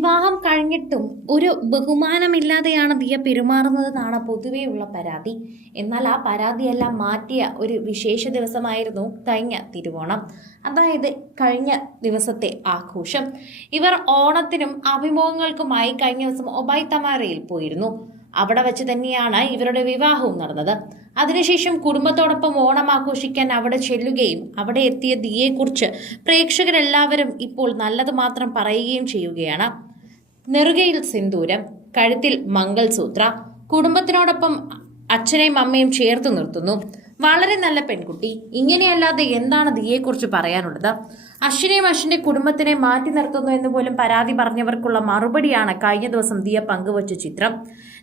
വിവാഹം കഴിഞ്ഞിട്ടും ഒരു ബഹുമാനമില്ലാതെയാണ് ദിയ പെരുമാറുന്നതെന്നാണ് പൊതുവെയുള്ള പരാതി. എന്നാൽ ആ പരാതിയെല്ലാം മാറ്റിയ ഒരു വിശേഷ ദിവസമായിരുന്നു കഴിഞ്ഞ തിരുവോണം. അതായത് കഴിഞ്ഞ ദിവസത്തെ ആഘോഷം. ഇവർ ഓണത്തിനും അഭിമുഖങ്ങൾക്കുമായി കഴിഞ്ഞ ദിവസം ഒബായ് തമാരയിൽ പോയിരുന്നു. അവിടെ വെച്ച് തന്നെയാണ് ഇവരുടെ വിവാഹവും നടന്നത്. അതിനുശേഷം കുടുംബത്തോടൊപ്പം ഓണം ആഘോഷിക്കാൻ അവിടെ ചെല്ലുകയും അവിടെ എത്തിയ ദിയെക്കുറിച്ച് പ്രേക്ഷകരെല്ലാവരും ഇപ്പോൾ നല്ലത് മാത്രം പറയുകയും ചെയ്യുകയാണ്. നെറുകയിൽ സിന്ദൂരം കഴുത്തിൽ മംഗൾസൂത്ര കുടുംബത്തിനോടൊപ്പം അച്ഛനെയും അമ്മയും ചേർത്ത് നിർത്തുന്നു. വളരെ നല്ല പെൺകുട്ടി. ഇങ്ങനെയല്ലാതെ എന്താണ് ദിയെക്കുറിച്ച് പറയാനുള്ളത്? അശ്വിനെയും അശ്വിന്റെ കുടുംബത്തിനെ മാറ്റി നിർത്തുന്നു എന്ന് പോലും പരാതി പറഞ്ഞവർക്കുള്ള മറുപടിയാണ് കഴിഞ്ഞ ദിവസം ദിയ പങ്കുവച്ച ചിത്രം.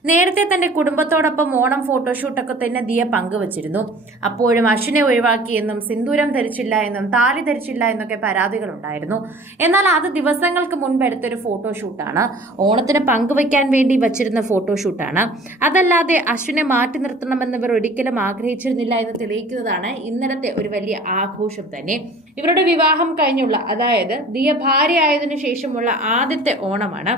നേരത്തെ തന്റെ കുടുംബത്തോടൊപ്പം ഓണം ഫോട്ടോഷൂട്ടൊക്കെ തന്നെ ദിയ പങ്കുവച്ചിരുന്നു. അപ്പോഴും അശ്വിനെ ഒഴിവാക്കിയെന്നും സിന്ദൂരം ധരിച്ചില്ല എന്നും താലി ധരിച്ചില്ല എന്നൊക്കെ പരാതികൾ ഉണ്ടായിരുന്നു എന്നാൽ അത് ദിവസങ്ങൾക്ക് മുൻപ് എടുത്തൊരു ഫോട്ടോഷൂട്ടാണ്. ഓണത്തിന് പങ്കുവയ്ക്കാൻ വേണ്ടി വച്ചിരുന്ന ഫോട്ടോഷൂട്ടാണ്. അതല്ലാതെ അശ്വിനെ മാറ്റി നിർത്തണമെന്നിവർ ഒരിക്കലും ആഗ്രഹിച്ചിരുന്നില്ല എന്ന് തെളിയിക്കുന്നതാണ് ഇന്നലത്തെ ഒരു വലിയ ആഘോഷം തന്നെ. ഇവരുടെ വിവാഹം കഴിഞ്ഞുള്ള അതായത് ദിയ ഭാര്യയായതിനു ശേഷമുള്ള ആദ്യത്തെ ഓണമാണ്.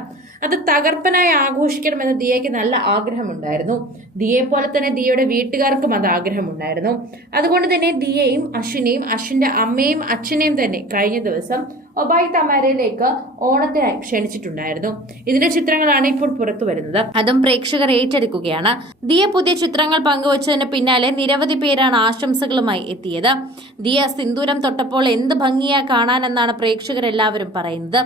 അത് തകർപ്പനായി ആഘോഷിക്കണമെന്ന് ദിയയ്ക്ക് നല്ല ആഗ്രഹമുണ്ടായിരുന്നു. ദിയെ പോലെ തന്നെ ദിയയുടെ വീട്ടുകാർക്കും അത് ആഗ്രഹമുണ്ടായിരുന്നു. അതുകൊണ്ട് തന്നെ ദിയയും അശ്വിനെയും അശ്വിന്റെ അമ്മയും അച്ഛനെയും തന്നെ കഴിഞ്ഞ ദിവസം ഒബായ് തമാരയിലേക്ക് ഓണത്തിനായി ക്ഷണിച്ചിട്ടുണ്ടായിരുന്നു. ഇതിന്റെ ചിത്രങ്ങളാണ് ഇപ്പോൾ പുറത്തു വരുന്നത്. അതും പ്രേക്ഷകർ ഏറ്റെടുക്കുകയാണ്. ദിയ പുതിയ ചിത്രങ്ങൾ പങ്കുവച്ചതിന് പിന്നാലെ നിരവധി പേരാണ് ആശംസകളുമായി എത്തിയത്. ദിയ സിന്ദൂരം തൊട്ടപ്പോൾ എന്ത് ഭംഗിയാ കാണാനെന്നാണ് പ്രേക്ഷകരെല്ലാവരും പറയുന്നത്.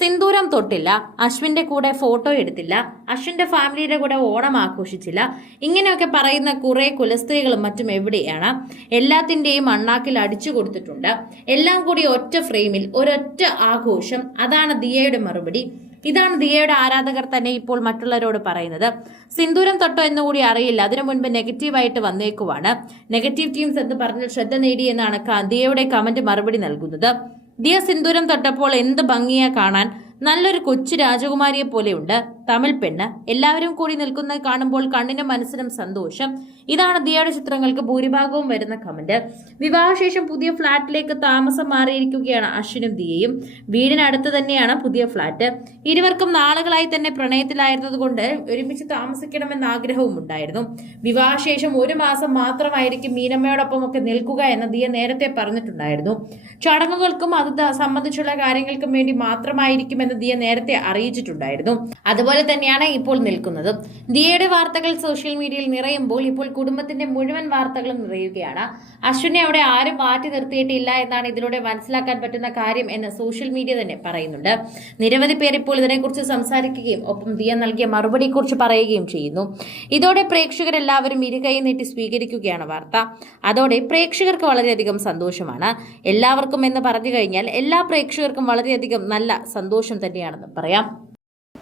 സിന്ദൂരം തൊട്ടില്ല. അശ്വിന്റെ കൂടെ ഫോട്ടോ എടുത്തില്ല. അശ്വിന്റെ ഫാമിലിയുടെ കൂടെ ഓണം ആഘോഷിച്ചില്ല. ഇങ്ങനെയൊക്കെ പറയുന്ന കുറെ കുലസ്ത്രീകളും മറ്റും എവിടെയാണ്? എല്ലാത്തിന്റെയും അണ്ണാക്കിൽ അടിച്ചു കൊടുത്തിട്ടുണ്ട്. എല്ലാം കൂടി ഒറ്റ ഫ്രെയിമിൽ ഒരൊറ്റ ആഘോഷം. അതാണ് ദിയയുടെ മറുപടി. ഇതാണ് ദിയയുടെ ആരാധകർ തന്നെ ഇപ്പോൾ മറ്റുള്ളവരോട് പറയുന്നത്. സിന്ദൂരം തൊട്ടോ എന്നുകൂടി അറിയില്ല. അതിനു മുൻപ് നെഗറ്റീവായിട്ട് വന്നേക്കുവാണ്. നെഗറ്റീവ് ടീംസ് എന്ന് പറഞ്ഞ് ശ്രദ്ധ നേടി എന്നാണ് ദിയയുടെ കമന്റ് മറുപടി നൽകുന്നത്. ദിയ സിന്ദൂരം തൊട്ടപ്പോൾ എന്ത് ഭംഗിയാ കാണാൻ. നല്ലൊരു കൊച്ചു രാജകുമാരിയെ പോലെയുണ്ട് തമിഴ് പെണ്ണ് എല്ലാവരും കൂടി നിൽക്കുന്നത് കാണുമ്പോൾ കണ്ണിനും മനസ്സിനും സന്തോഷം. ഇതാണ് ദിയയുടെ ചിത്രങ്ങൾക്ക് ഭൂരിഭാഗവും വരുന്ന കമന്റ് വിവാഹശേഷം പുതിയ ഫ്ളാറ്റിലേക്ക് താമസം മാറിയിരിക്കുകയാണ് അശ്വിനും ദിയയും. വീടിനടുത്ത് തന്നെയാണ് പുതിയ ഫ്ളാറ്റ് ഇരുവർക്കും നാളുകളായി തന്നെ പ്രണയത്തിലായിരുന്നതുകൊണ്ട് ഒരുമിച്ച് താമസിക്കണമെന്ന ആഗ്രഹവും ഉണ്ടായിരുന്നു. വിവാഹശേഷം ഒരു മാസം മാത്രമായിരിക്കും മീനമ്മയോടൊപ്പം ഒക്കെ നിൽക്കുക എന്ന് ദിയ നേരത്തെ പറഞ്ഞിട്ടുണ്ടായിരുന്നു. ചടങ്ങുകൾക്കും അത് സംബന്ധിച്ചുള്ള കാര്യങ്ങൾക്കും വേണ്ടി മാത്രമായിരിക്കും എന്ന് ദിയ നേരത്തെ അറിയിച്ചിട്ടുണ്ടായിരുന്നു. അതുപോലെ തന്നെയാണ് ഇപ്പോൾ നിൽക്കുന്നത്. ദിയയുടെ വാർത്തകൾ സോഷ്യൽ മീഡിയയിൽ നിറയുമ്പോൾ ഇപ്പോൾ കുടുംബത്തിന്റെ മുഴുവൻ വാർത്തകളും നിറയുകയാണ്. അശ്വിനെ അവിടെ ആരും മാറ്റി നിർത്തിയിട്ടില്ല എന്നാണ് ഇതിലൂടെ മനസ്സിലാക്കാൻ പറ്റുന്ന കാര്യം എന്ന് സോഷ്യൽ മീഡിയ തന്നെ പറയുന്നുണ്ട്. നിരവധി പേർ ഇപ്പോൾ ഇതിനെക്കുറിച്ച് സംസാരിക്കുകയും ഒപ്പം ദിയ നൽകിയ മറുപടിയെക്കുറിച്ച് പറയുകയും ചെയ്യുന്നു. ഇതോടെ പ്രേക്ഷകരെല്ലാവരും ഇരുകൈ നീട്ടി സ്വീകരിക്കുകയാണ് വാർത്ത. അതോടെ പ്രേക്ഷകർക്ക് വളരെയധികം സന്തോഷമാണ്. എല്ലാവർക്കും എന്ന് പറഞ്ഞു കഴിഞ്ഞാൽ എല്ലാ പ്രേക്ഷകർക്കും വളരെയധികം നല്ല സന്തോഷം തന്നെയാണെന്ന് പറയാം.